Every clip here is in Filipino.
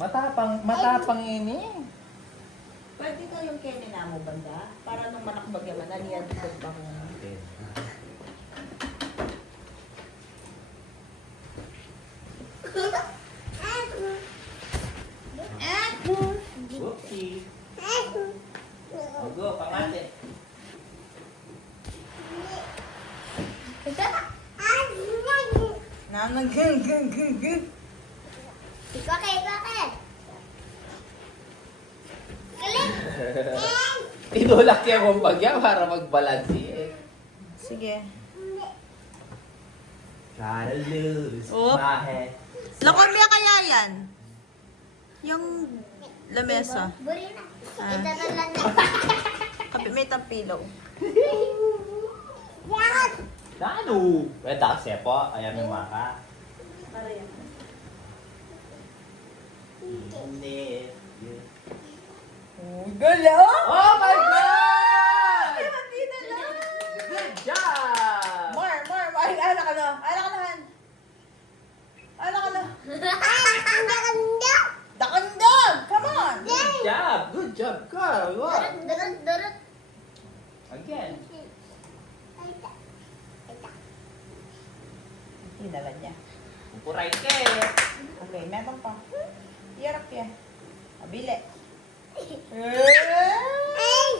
Matapang ini. Pwede ka yung kene na mo banda? Para nung manakbag yaman, aliyad ko ba ko? Whoopsie. Go, pangate. Nanang geng. Ikaw ke. Galing. Tinulak niya mong bagya para magbalansi eh. Sige. Gotta lose Oh. my head. Lakomya kaya yan? Yung lamesa. Buri na. Ah. Ito na lang na. Kapi may tampilo. Yan. Nano? Wala kasi po. Ayan yung maka. Hindi. Gala! Oh my God! Hindi na lang. Good job! More. Ay, ala ka na. Dakandang! Come on! Good job, Carl. What? Durut. Again. Hinalan niya. Pupuray ka Okay, meron pa. Hirap yan. Mabili. Ay!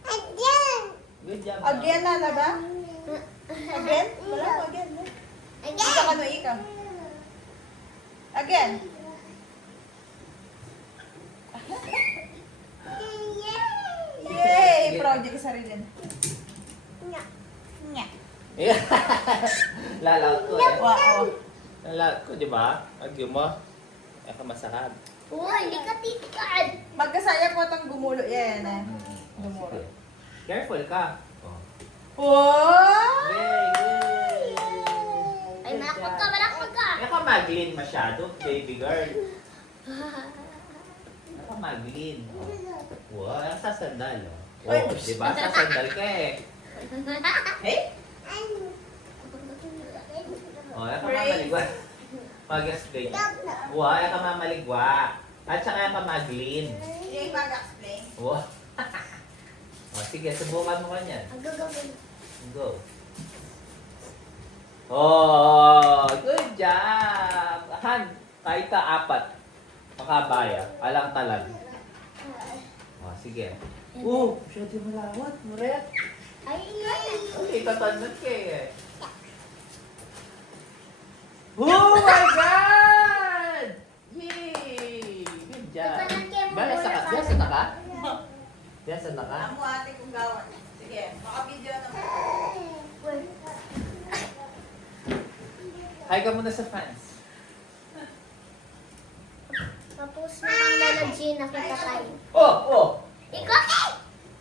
Again! Good job. Again na ba? Again? Wala ko again. Ikaw ano, ikaw. Again. Yay! Project sa sarili na. Nya. Lalaot ko eh. Wow. Lalaot ko, di ba? Agyo mo. Ay ka masakad. Uy, hindi ka titikad. Magkasaya po itong gumulo. Yan eh. Gumulo. Careful ka. Wow! Very good. Ay, malakpag ka. Ay ka maglin masyado, baby girl. Ay ka maglin. Wow, ang sasandal. Oh, Ay. di ba? Sasandal ka eh. Hey! Oh, ay ka mamaligwa. Mag-explain. Wow, ay ka mamaligwa. At saka ay ka maglin. Yung mag-explain. Wow. Oh, sige, subukan mo kanyan. Go. Oh, good job. Han, kahit ka 4. Makabaya. Alang talag. Oh, sige. Oh, siya di malawat. Muret. Ay, Okay, tatanod ka eh. Oh my God! Yay! Good job. Biasa na ka? Biasa na ka? Amo ate kong gawan. Sige, maka-video na. Hi ka muna sa fans. Tapos na ang Lola kita tayo. Oh! Ikaw ke!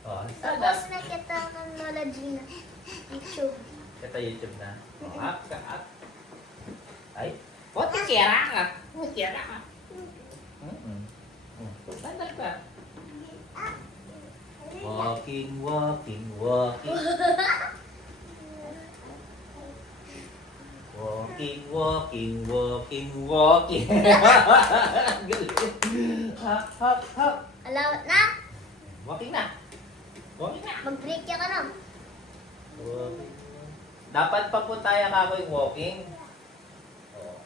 Oh, Tapos sana. na kita ng Lola Gina. YouTube. Kata YouTube na. Oh, up ka, up. Ay, kira ka. Kira ka. Sandal ka. Walking. Walking. Galing. Hop. Alawat na. Walking na. Mag-break ka na. Walking. Dapat pa po tayo ako yung walking. Oh.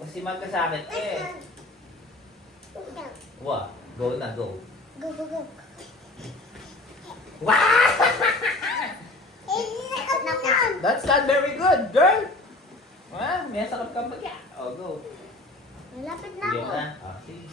Kasi magkasakit eh. Wow. Go na, go. Go. Wow! Nakot. That's not very good, girl. May sakap ka bagya. Oh, go. Malapit na Sige ako. na. Ah, sige.